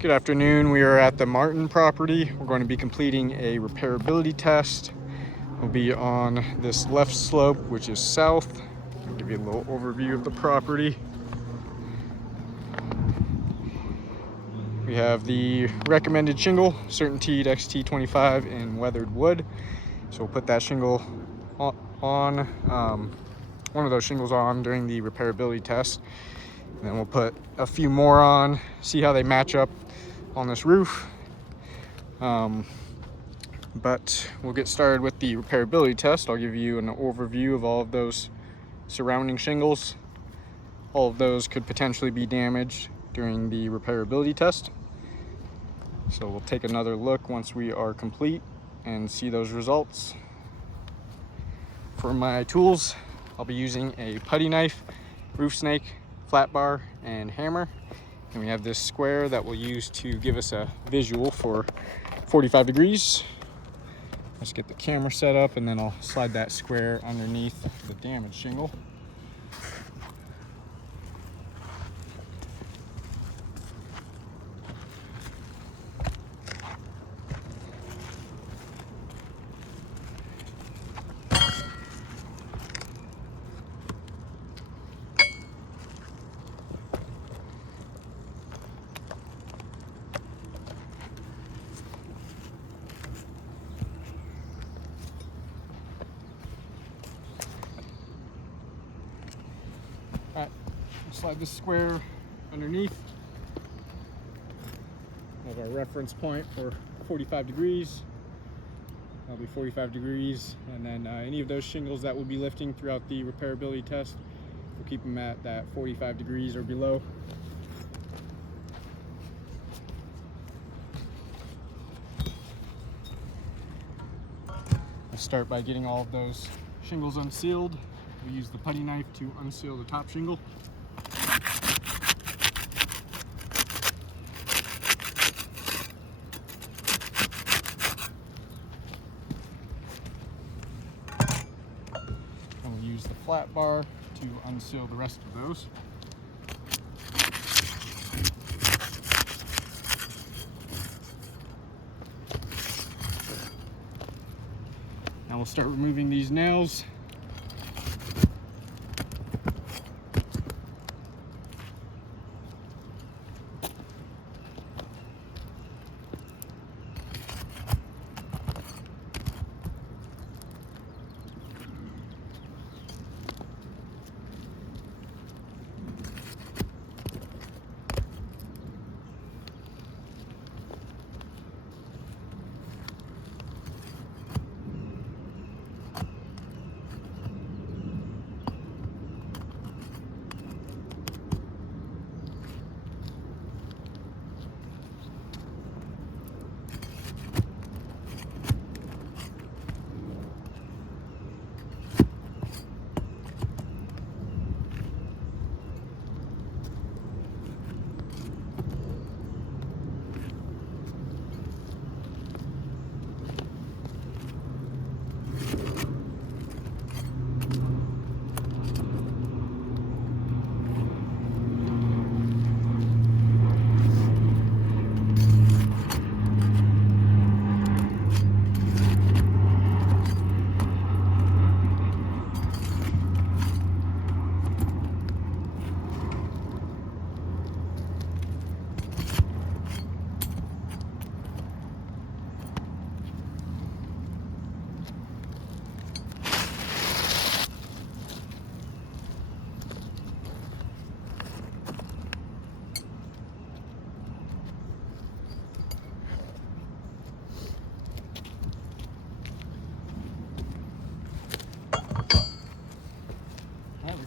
Good afternoon. We are at the Martin property. We're going to be completing a repairability test. We'll be on this left slope, which is south. I'll give you a little overview of the property. We have the recommended shingle, Certainteed XT25 in weathered wood. So we'll put that shingle on, one of those shingles on during the repairability test. And then we'll put a few more on, see how they match up on this roof. But we'll get started with the repairability test. I'll give you an overview of all of those surrounding shingles. All of those could potentially be damaged during the repairability test. So we'll take another look once we are complete and see those results. For my tools, I'll be using a putty knife, roof snake, flat bar, and hammer. And we have this square that we'll use to give us a visual for 45 degrees. Let's get the camera set up and then I'll slide that square underneath the damaged shingle. All right, slide this square underneath. Have our reference point for 45 degrees. That'll be 45 degrees. And then any of those shingles that we'll be lifting throughout the repairability test, we'll keep them at that 45 degrees or below. I'll start by getting all of those shingles unsealed. We use the putty knife to unseal the top shingle. And we'll use the flat bar to unseal the rest of those. Now we'll start removing these nails.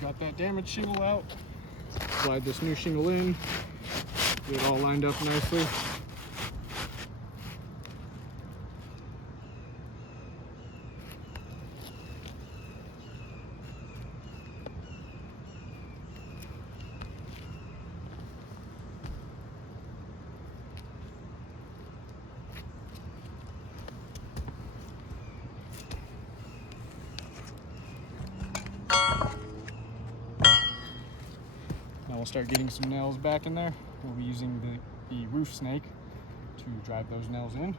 Got that damaged shingle out. Slide this new shingle in. Get it all lined up nicely. Now we'll start getting some nails back in there. We'll be using the roof snake to drive those nails in.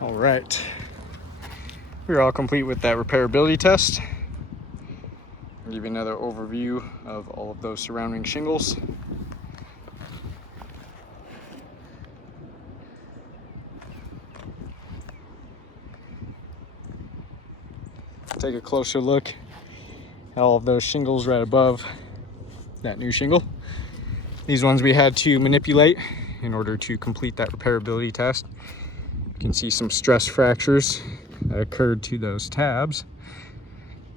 All right, we're all complete with that repairability test. I'll give you another overview of all of those surrounding shingles. Take a closer look at all of those shingles right above that new shingle. These ones we had to manipulate in order to complete that repairability test. You can see some stress fractures that occurred to those tabs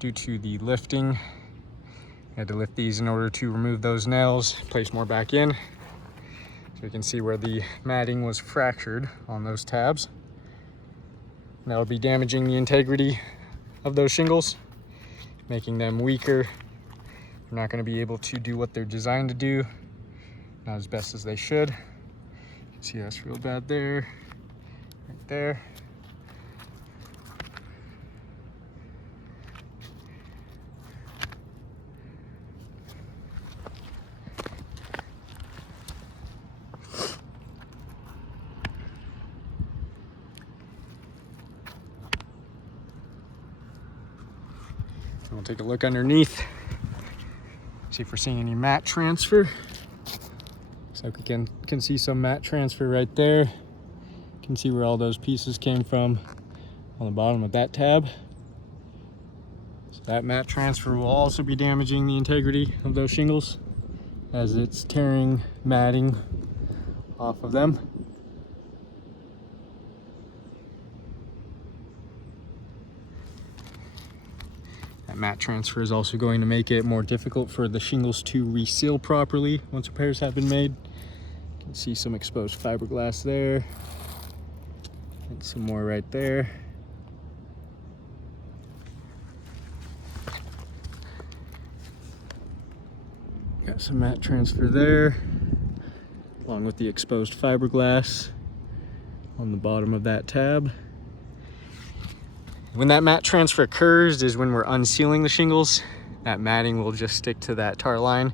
due to the lifting. I had to lift these in order to remove those nails, place more back in. So you can see where the matting was fractured on those tabs. And that'll be damaging the integrity of those shingles, making them weaker. They're not going to be able to do what they're designed to do, not as best as they should. You can see that's real bad there, right there. We'll take a look underneath, see if we're seeing any mat transfer. Looks like we can see some mat transfer right there. You can see where all those pieces came from on the bottom of that tab. So that mat transfer will also be damaging the integrity of those shingles as it's tearing matting off of them. That mat transfer is also going to make it more difficult for the shingles to reseal properly once repairs have been made. You can see some exposed fiberglass there, and some more right there. Got some mat transfer there, along with the exposed fiberglass on the bottom of that tab. When that mat transfer occurs is when we're unsealing the shingles. That matting will just stick to that tar line.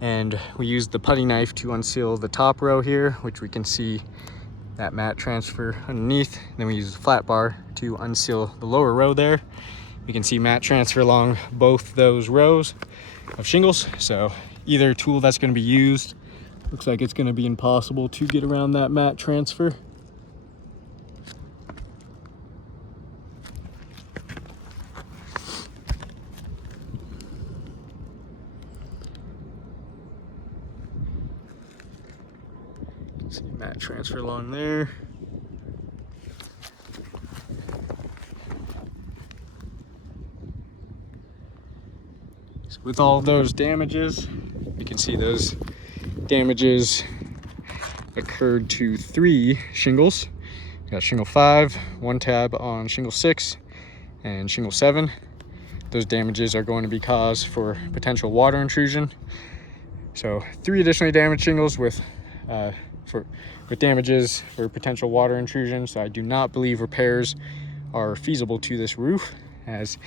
And we use the putty knife to unseal the top row here, which we can see that mat transfer underneath. Then we use the flat bar to unseal the lower row there. We can see mat transfer along both those rows of shingles. So either tool that's going to be used, looks like it's going to be impossible to get around that mat transfer. See mat transfer along there. So with all those damages, you can see those damages occurred to 3 shingles. We got shingle 5, 1 tab on shingle 6, and shingle 7. Those damages are going to be cause for potential water intrusion. So 3 additionally damaged shingles with damages for potential water intrusion. So I do not believe repairs are feasible to this roof, as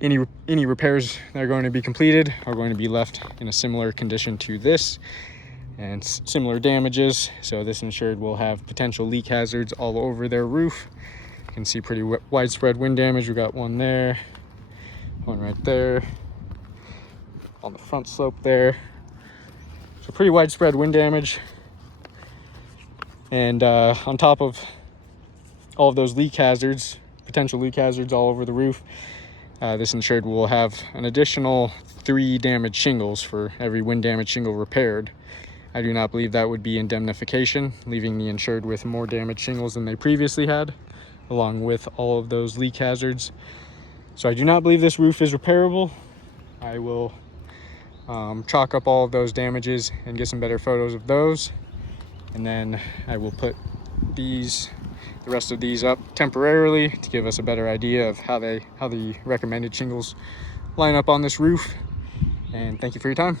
any repairs that are going to be completed are going to be left in a similar condition to this and similar damages. So this insured will have potential leak hazards all over their roof. You can see pretty widespread wind damage. We got one there, one right there, on the front slope there. So pretty widespread wind damage. And on top of all of those leak hazards, potential leak hazards all over the roof, this insured will have an additional 3 damaged shingles for every wind damage shingle repaired. I do not believe that would be indemnification, leaving the insured with more damaged shingles than they previously had, along with all of those leak hazards. So I do not believe this roof is repairable. I will chalk up all of those damages and get some better photos of those. And then I will put the rest of these up temporarily to give us a better idea of how the recommended shingles line up on this roof. And thank you for your time.